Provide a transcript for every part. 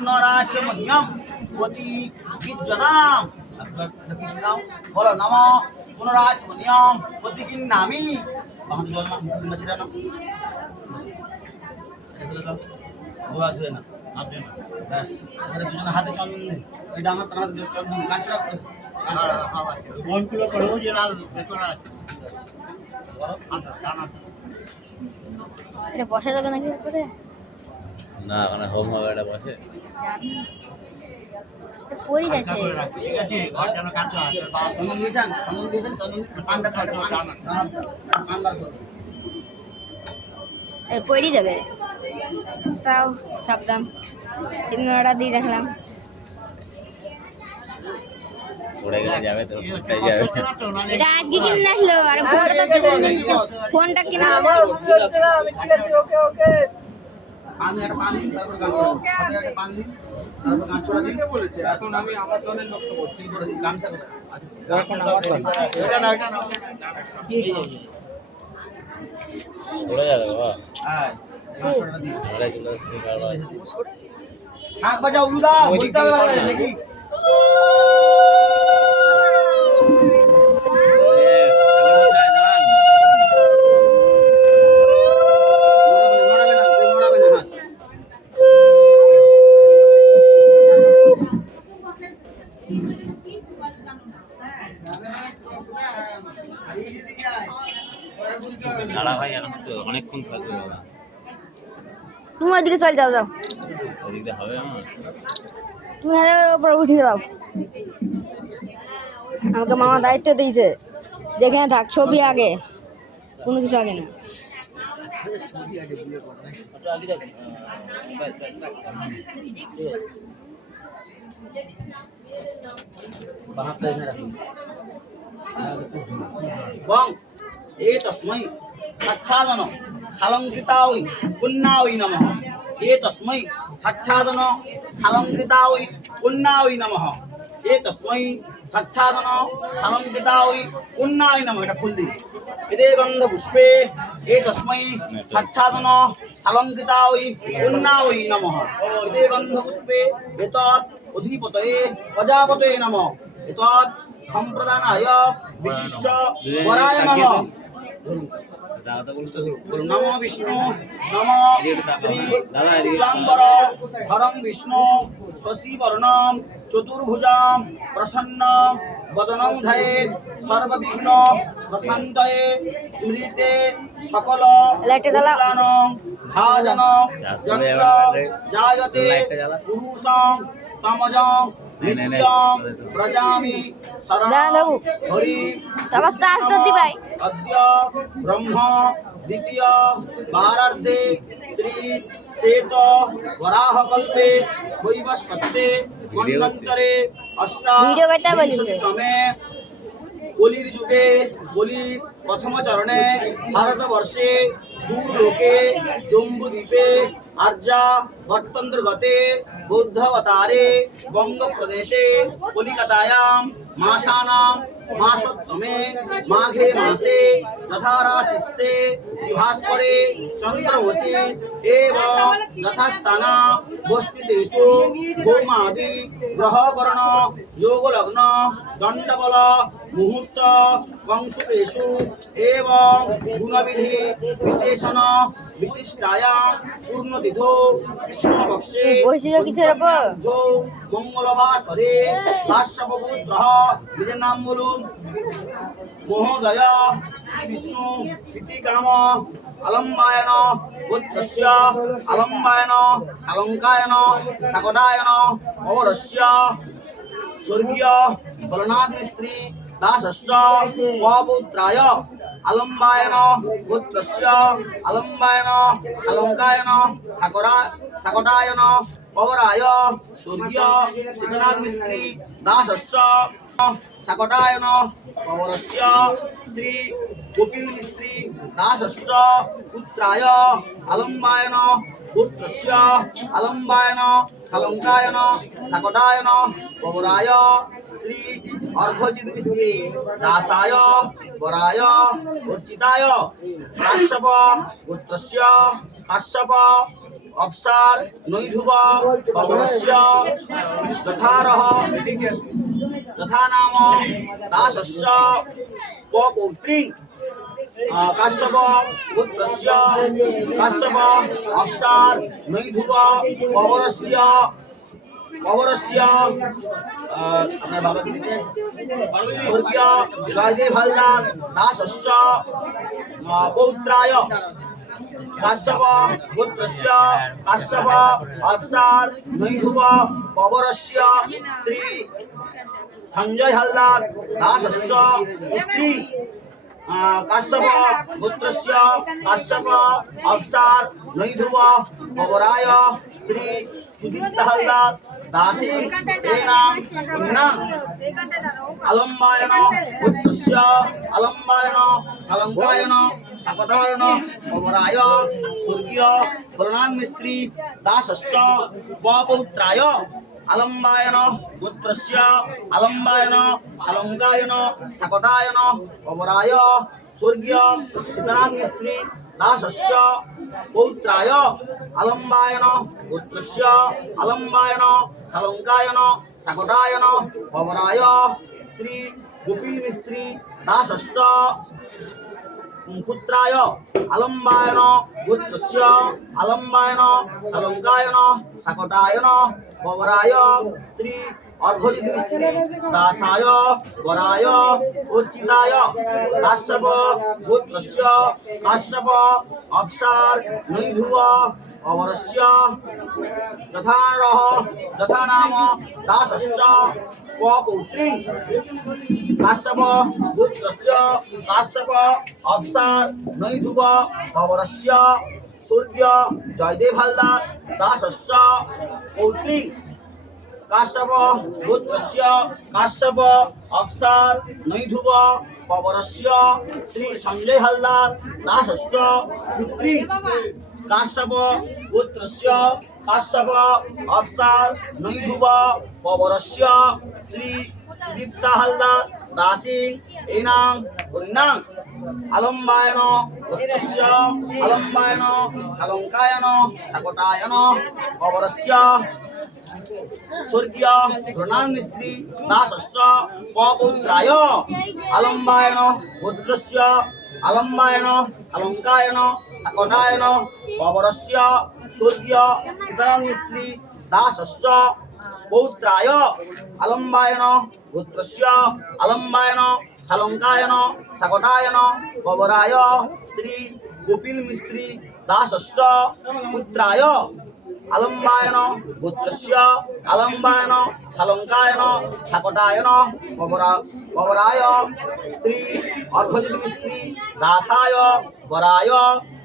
পুনরাচমন্যম অতি বিজ্জদাম বলো নম পুনরাচমন্যম অতি কিন্নামি বাহান জল না মুখ মাছিরা না গোয়া ধুয়ে না হাত না ব্যাস দুজনে হাতে চন্দন দিন এটা আমার তার হাতে চন্দন কাঁচড়া কাঁচড়া বন যে লাল ভেতরে আছে এটা বসা যাবে নাকি করে না ওখানে হোম হবে এটা বসে পরি আচ্ছা করো যাবে। তাও সাবধান। সিগনালটা দিয়ে রাখলাম। পড়ে আজকে কিনে আসলো আর ফোনটা তো ফোনটা কিনে আমি ঠিক আছি ওকে ওকে। পান একটা পান দিন তারপর গান ছড়া হাতে একটা পান দিন তারপর গান ছড়া দিন। বলেছে এখন আমি আমার দলের লক্ষ্য করছি গামছা করে আচ্ছা। এটা না, এটা না। চলে, যাও যাও। তুমি উপরে উঠে যাও। আমাকে মামা দায়িত্ব দিয়েছে। যেখানে থাক, ছবি আগে। কোনো কিছু আগে না। বাহাত লাইনে রাখুন এবং এ তস্मै সাচ্ছাদন পুণ্যাওই নমঃ। ये तस्मै সালঙ্কৃতা ওই वै ওই নম এ তস্মৈ সচ্ছাদন সালঙ্কৃতা ওই কন্যা ওই নম এটা ফুল দিয়ে। এতে গন্ধ পুষ্পে। এ তস্মৈ সচ্ছাদন সালঙ্কৃতা ওই উন্নায় নম। এতে গন্ধ পুষ্পে। এত অধিপত এ প্রজাপতে নম। সম্প্রদান সম্প্রদানায় বিশিষ্ট পরায় নম। নমো বিষ্ণু নমো শ্রী শুক্লাম্বর হরং বিষ্ণু শশীবর্ণম চতুর্ভুজাম প্রসন্ন বদনং ধায়ে সর্ববিঘ্ন প্রশান্তয়ে স্মৃতে সকল ভাজন যত্র জায়তে পুরুষং তমজং নিত্যাং ব্রজামি শরণাং হরি নমস্কার স্তুতি ভাই। অদ্য ব্রহ্ম দ্বিতীয় বারার্ধে শ্রী শ্বেত বরাহ কল্পে বৈবস্পত্যে মন্বন্তরে অষ্টাদশতমে বলির যুগে বলির প্রথম চরণে ভারতবর্ষে ভূলোকে জম্বুদ্বীপে আর্যা ভট্টন্দ্রগতে বৌদ্ধ অবতারে বঙ্গপ্রদেশে কলিকাতায়াম মাসানাম মাসোত্তমে মাঘে মাসে যথারাশিস্তে শিভাস্করে চন্দ্রবসি এবং যথাস্থানা বস্তিতেষু ভৌমাদি গ্রহকরণ যোগলগ্ন দণ্ডবল মুহূর্ত বংশুকেষু এবং গুণবিধি বিশেষণ বিশিষ্টায়াম পূর্ণতিথো কৃষ্ণপক্ষে এই বৈশিষ্ট্য কিসের ওপর? মঙ্গলবাসরে ভাষ্যপুত্র নিজের নাম বলুন মহোদয় শ্রী বিষ্ণু প্রীতিকাম আলম্বায়ন গোত্রস্য আলম্বায়ন সালঙ্কায়ন সাকটায়ন পৌরস্য স্বর্গীয় বলনাথ মিস্ত্রি দাসস্য পপুত্রায় আলম্বায়ন গোত্রস্য আলম্বায়ন সালঙ্কায়ন সাকরা সাকটায়ন পৌরায় স্বর্গীয় সিদ্ধনাথ মিস্ত্রি দাসস্য সাকটায়ন পৌরস্য শ্রী কপিল মিস্ত্রি দাসস্য পুত্রায় আলম্বায়ন পুত্রস্য আলম্বায়ন সালঙ্কায়ন সাকটায়ন পৌরায় শ্রী অর্ঘজিৎ মিস্ত্রি দাসায় বরায় অর্চিতায় কাশ্যপ পুত্রস্য কাশ্যপ অপসার নৈধুব পবনস্য যথারহ যথা নাম দাসস্য পৌত্রী কাশ্যপ পুত্রস্য কাশ্যপ অপসার নৈধুব পবনস্য আহ, আপনার বাবা কি? স্বর্গীয় জয়দেব হালদার দাসস্য পৌত্রায় কাশ্যপ পুত্রস্য কাশ্যপ অপসার নৈধুব পবরস্য শ্রী সঞ্জয় হালদার দাসস্য কাশ্যপ, পুত্রস্য, কাশ্যপ অপসার নৈধুব পবরায় শ্রী সুদীপ্ত হালদার, দাসী এনাং পুণ্যাং আলম্বায়ন, পুত্রস্য, আলম্বায়ন, সালঙ্কায়ন আকটায়ন অমরায় স্বর্গীয় প্রণান মিস্ত্রি, দাসস্য পৌত্রায় আলম্বায়ন পুত্রস্য আলম্বায়ন সালঙ্কায়ন সকটায়ন অমরায় স্বর্গীয় সীতানাথ মিস্ত্রি দাসস্য পৌত্রায় আলম্বায়ন পুত্রস্য আলম্বায়ন সালঙ্কায়ন সকটায়ন ভবরায় শ্রী গোপীল মিস্ত্রি দাসস্য পুত্রায় আলম্বায়ন পুত্রস্য আলম্বায়ন সালঙ্কায়ন সকটায়ন ভবরায় শ্রী অর্ঘজিৎ মিস্ত্রি দাসায় বরায় উর্চিতায় কাশ্যপ পুত্রস্য কাশ্যপ অপসার নৈধুব অমরস্য যথারহ যথা নাম দাসস্য পৌত্রী কাশ্যপ পুত্রস্য কাশ্যপ অপসার নৈধুব পবরস্য সূর্য জয়দেব হালদার দাসস্য পৌত্রী কাশ্যপ পুত্রস্য কাশ্যপ অপসার নৈধুব পবরস্য শ্রী সঞ্জয় হালদার দাসস্য পুত্রী কাশ্যপ পুত্রস্য কাশ্যপ অপসার নৈধুব পবরস্য শ্রী সুদীপ্তা হালদার দাসী এনাং পুণ্যাং আলম্বায়ন পুত্রস্য আলম্বায়ন সালঙ্কায়ন সকটায়ন পবরস্য স্বর্গীয় প্রণান মিস্ত্রি দাসস্য পৌত্রায় আলম্বায়ন পুত্রস্য আলম্বায়ন অলঙ্কায়ন সকটায়ন পবরস্য স্বর্গীয় সীতারাম মিস্ত্রি দাসস্য পৌত্রায় আলম্বায়ন পুত্রস্য আলম্বায়ন সালঙ্কায়ন সকটায়ন পবরায় শ্রী গোপিল মিস্ত্রি দাসস্য পুত্রায় আলম্বায়ন পুত্রস্য আলম্বায়ন সালঙ্কায়ন শাকটায়ন পবরা পবরায় শ্রী অর্ঘজিৎ মিস্ত্রি দাসায় বরায়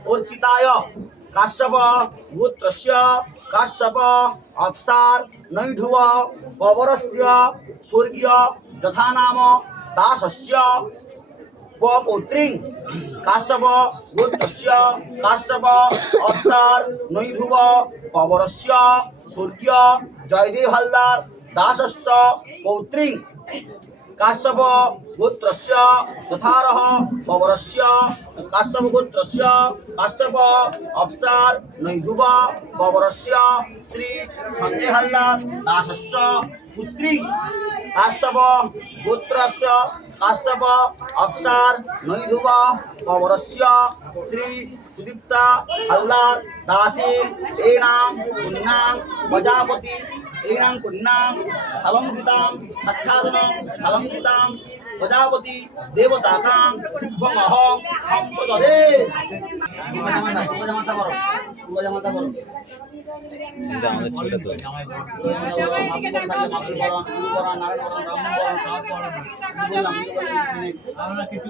অর্চিতায় কাশ্যপ পুত্রস্য কাশ্যপ অপসার নৈঢুব পবরস্য স্বর্গীয় যথা নাম দাসস্য পৌত্রী কাশ্যপ গোত্রস্য কাশ্যপ অপসার নৈধুব পবরস্য স্বর্গীয় জয়দেব হালদার দাসস্য পৌত্রী কাশ্যপ গোত্রস্য যথারহ পবরস্য কাশ্যপ গোত্রস্য কাশ্যপ অপসার নৈধুব পবরস্য শ্রী সঞ্জয় হালদার দাসস্য পুত্রী কাশ্যপ গোত্রস্য কাশ্যপ অপসার নৈধুব পবরস্য শ্রী সুদীপ্তা হালদার দাসী এনাং পুণ্যাং প্রজাপতি এনাং পুণ্যাং সালঙ্কৃতাং সচ্ছাদনং সালঙ্কৃতাং প্রজাপতি দেবতাকাং দিব্যমহং সম্প্রদদে। পূর্বজামাতা পূর্বজামাতা বড় পূর্বজামাতা বড় এটা আমাদের ছোট তো আমরা কিছু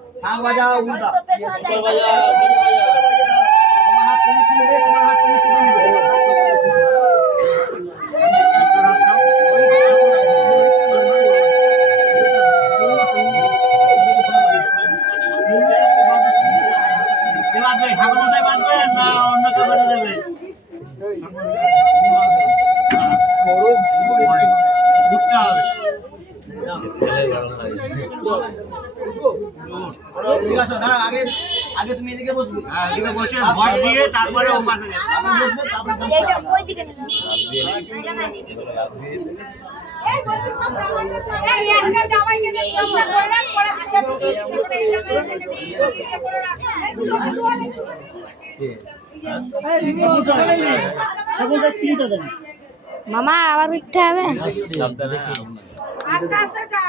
শাঁখ বাজাও উল্টা। তোমার হাত শুনবে তোমার হাত তুমি শুনবে কে বাঁধবে ঠাকুর মশাই বাঁধবে না অন্য কেউ বেঁধে দেবে ঘুরতে হবে এদিকে আসো দাঁড়া আগে আগে তুমি এদিকে বসবে হ্যাঁ এদিকে বসে ভর দিয়ে তারপরে ও পাশে যাবে আপনি বসবে তারপরে বসবে। এটা ওই দিকে না এই বলছি সব জামাইদের এই একটা জামাইকে দিয়ে সবটা করে রাখ, পরে হাতে দিতে ইচ্ছা করে এই জামাইকে দিয়ে ইচ্ছা করে রাখ। এই দুটো দুটো অনেক- মামা আবার উঠতে হবে? আস্তে আস্তে যা।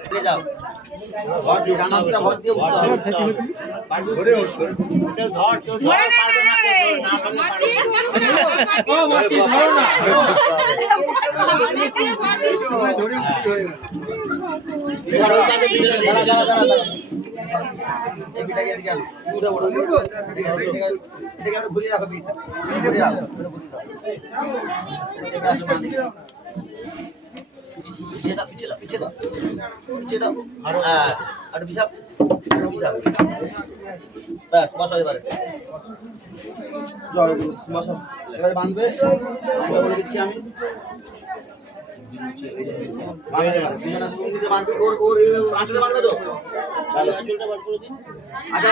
চেপে যাও। আনো। এদিকে আনো, ঘুরিয়ে রাখো ঘুরিয়ে রাখো পিছিয়ে দাও পিছিয়ে দাও পিছিয়ে দাও পিছিয়ে দাও হ্যাঁ আর পিছাও ব্যাস বসো এবারে জয় গুরু এবারে বাঁধবে বলে দিচ্ছি আমি আচ্ছা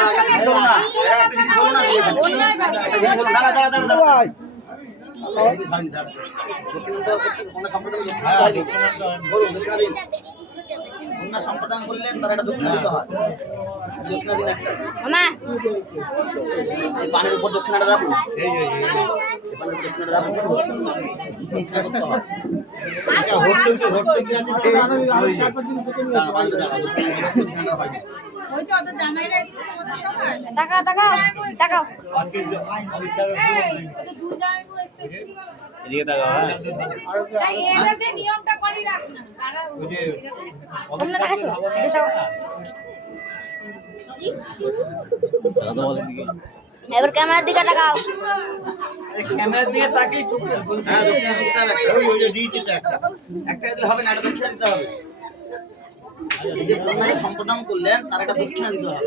কন্যা সম্প্রদান করলেন তার একটা দক্ষিণা হয় দক্ষিণা দিন একটা পানের উপর দক্ষিণাটা রাখুন দক্ষিণাটা হয় এটা হরতে গিয়ে- হরতে গিয়ে আছে তো, ওই যে। দাঁড়া, বাঁধবে দাঁড়া, দক্ষিণা- দক্ষিণাটা না। ওই যে ওদের জামাইরা এসেছে তোমাদের সবার? তাকাও তাকাও তাকাও আর কি যে- এই, ওদের দু জামাইবু এসেছে। এদিকে তাকাও তাই এটাতে নিয়মটা করে রাখ না এবার ক্যামেরার দিকে তাকাও ক্যামেরার দিকে তাকিয়ে চুপ হ্যাঁ দক্ষিণা দিতে হবে একটা। ওই, ওই একটা। একটা দিলে হবে না একটা দক্ষিণা দিতে হবে যে সম্প্রদান করলেন তার একটা দক্ষিণা দিতে হবে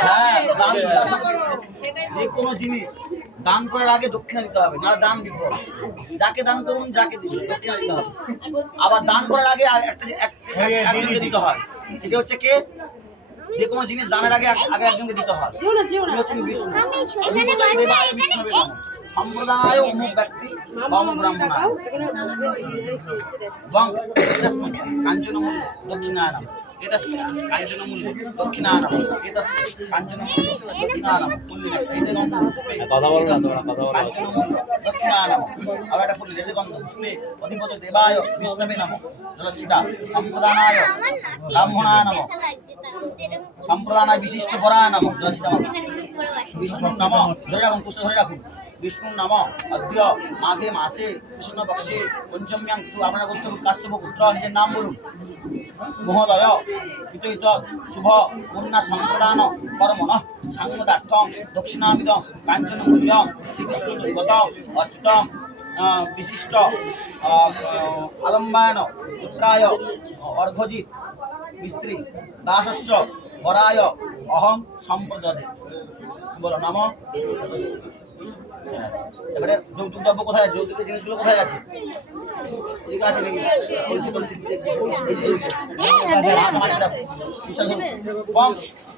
হ্যাঁ। যে কোনো জিনিস দান করার আগে দক্ষিণা দিতে হবে না দান বিফল যাকে দান করুন যাকে দিবেন দক্ষিণা দিতে হবে। আবার দান করার আগে আর একটা এক- এক- একজনকে দিতে হয়। সেটা হচ্ছে কে? যে কোনো জিনিস দানের আগে আগে একজনকে দিতে হয়। হচ্ছেন বিষ্ণু। সম্প্রদায় অমুক ব্যক্তি বা অমুক ব্রাহ্মণায় এবং এতস্মিন কাঞ্চনমূল্য দক্ষিণায়নম এতস্মিন কাঞ্চনমূল্য দক্ষিণায়নম এতস্মিন কাঞ্চনমূল্য দক্ষিণায়নম পুল্লিন এতে গন্ধ পুষ্পে। কাঞ্চনমূল্য দক্ষিণায়নম আবার একটা পুল্লিন এতে গন্ধ পুষ্পে অধিপত দেবায় বিষ্ণবে নম। জলচ্ছিটা সম্প্রদানায় ব্রাহ্মণায় নম। সম্প্রদানায় বিশিষ্ট পরায় নম। জলচ্ছিটা বিষ্ণুর নাম। ধরে রাখুন কুষ্ঠ ধরে রাখুন। বিষ্ণুর নাম অদ্য মাঘে মাসে কৃষ্ণপক্ষে পঞ্চম্যাং কিন্তু আপনারা হবে কাশ্যপ পুত্র নিজের নাম বলুন। মহোদয় হিতৈত শুভ কন্যা সম্প্রদান কর্মণ সাংবাদার্থম দক্ষিণামিদ কাঞ্চন মূল্য শ্রীকৃষ্ণ দৈবত অচ্যুতম আহ, বিশিষ্ট আলম্বায়ন পুত্রায় অর্ঘজিৎ মিস্ত্রি দাসস্য বরায় অহং সম্প্রদদে বলো নাম। এবারে যৌতুক দ্রব্য কোথায় আছে যৌতুকের জিনিসগুলো কোথায় আছে এদিকে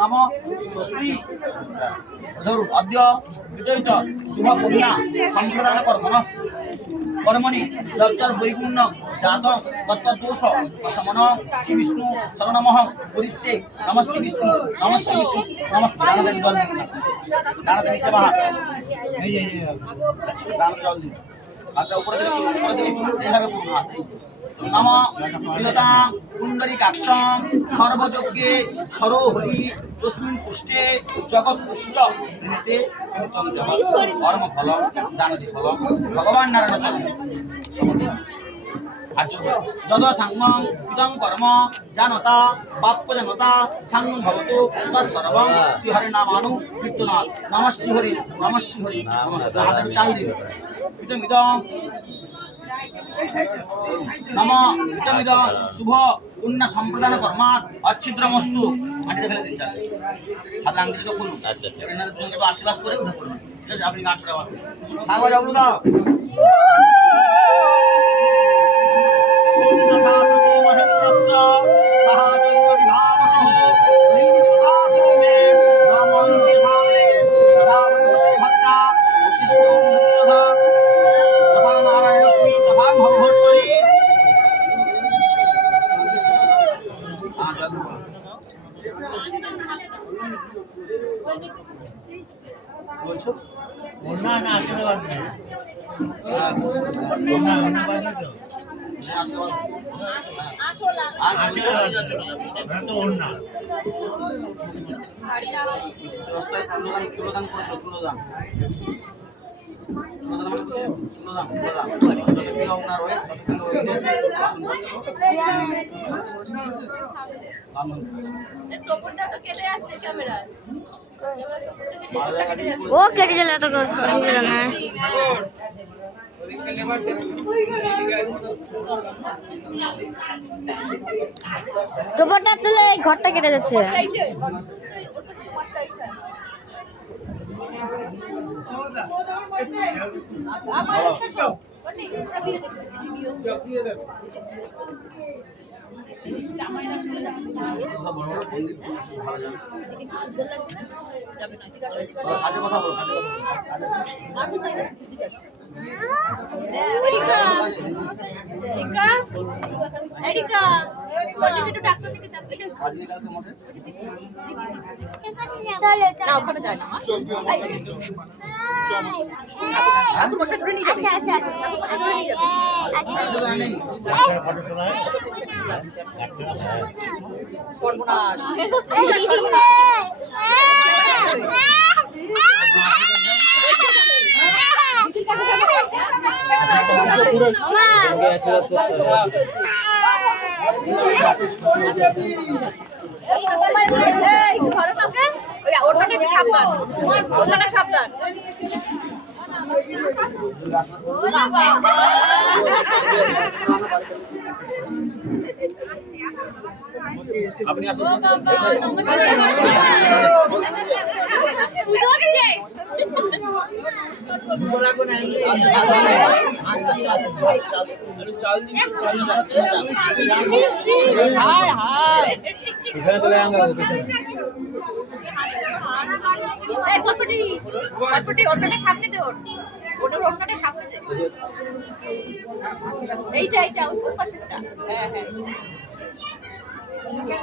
নাম স্বস্তি। অদ্য বিদয়িত শুভ কন্যা সম্প্রদান কর্মণ। কর্মণি যজ্জর বৈগুণ্য জাত তত্তদোষ অসমন শ্রী বিষ্ণু শরণমহং পরিশ্যে নম শ্রী বিষ্ণু নম শ্রী বিষ্ণু নম শ্রী ডানাতে জল দিন। এই যে, ডানাতে জল দিন। হাতটা উপরে দিকে উপরে দিকে এইভাবে করুন হাত এই। নম প্রিয়তা পুণ্ডরী কাক্ষম সর্বযজ্ঞে সরোহরি তস্মিন পুষ্টে জগৎ পুষ্ট। জগৎ কর্ম ফল দানতি ফল ভগবান নারায়ণ চরণ। যদ সাঙ্গম কৃতং কর্ম, জানতা বাপ্য জানতা সাঙ্গম ভবতু, তৎসর্বং শ্রীহরি নামানু কীর্তনাথ নম শ্রীহরি নম শ্রীহরি চাল দিন কৃতম ইদম নম উত্তমিদ শুভ পুণ্য সম্প্রদান কর্মাৎ অচ্ছিদ্রমস্তু। মাটিতে ফেলে দিন চাল। হাত আঙ্গিতে তো খুলুন। আচ্ছা, আচ্ছা। একটু আশীর্বাদ করে উঠে পড়বেন ঠিক আছে আপনি গাছ ছড়া সাগর যাব দাও। তুলোদান তুলোদান করেছ তুলোদান। ও কেটে দিলে তো অসুবিধা তুলে ঘরটা কেটে যাচ্ছে কাজে কথা বল কাজে কথা কাজ না ঠিক আছে। এরিকা। এরিকা? এরিকা। কোটিকে একটু ডাক্তার দিকে মোটে। না ওখানে যায় না বসে ধরে নিয়ে যাবে। আচ্ছা আচ্ছা। ধরে নিয়ে যাবে। তোলা হয়? সর্বনাশ এইটা সর্বনাশ সঙ্গে আশীর্বাদ করতে হবে এই ঘরে আছে ওই ওখানে একটু সাবধান সাবধান আপনি আসুন দুপুর লাগবে না, এমনি। চাল পটপটি অন্যটা সামনে দে ওর এইটা এইটা ওই পাশেরটা হ্যাঁ হ্যাঁ ওকে,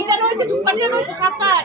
এটা রয়েছে দুপাটিয়া রয়েছে সাবধান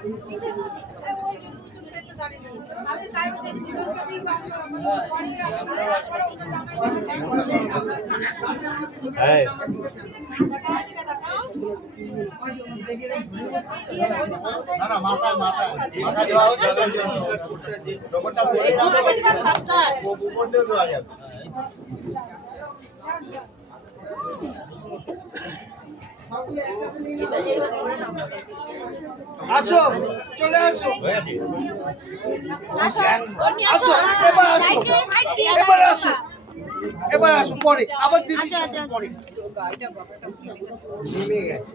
ওই যে দুজন দেশে দাঁড়িয়ে রয়েছে। আমি তাই বলছি, জীবনটাকেই বাঁচাও, আমাদের বাড়িটা না না মাথায় মাথায় মাথা দেওয়া হচ্ছে তো ওই যে স্কার্ট করতে যে ব্যাপারটা পরে যাবে ও দেওয়া যাবে। আসো চলে আসো। আসো এবার আসো। এবার আসো। এবার আসো পরে। আবার দিদি আচ্ছা, আচ্ছা, পরে। নেমে গেছে।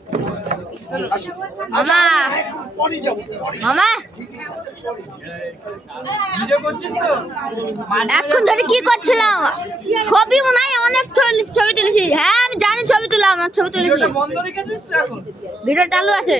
মামা। তো এখন ধরে কি করছিলাম? ছবি মনে হয় অনেক ছবি তুলেছি। হ্যাঁ আমি জানি ছবি তুলাম আমার ছবি তুলেছি। ভিডিও চালু আছে।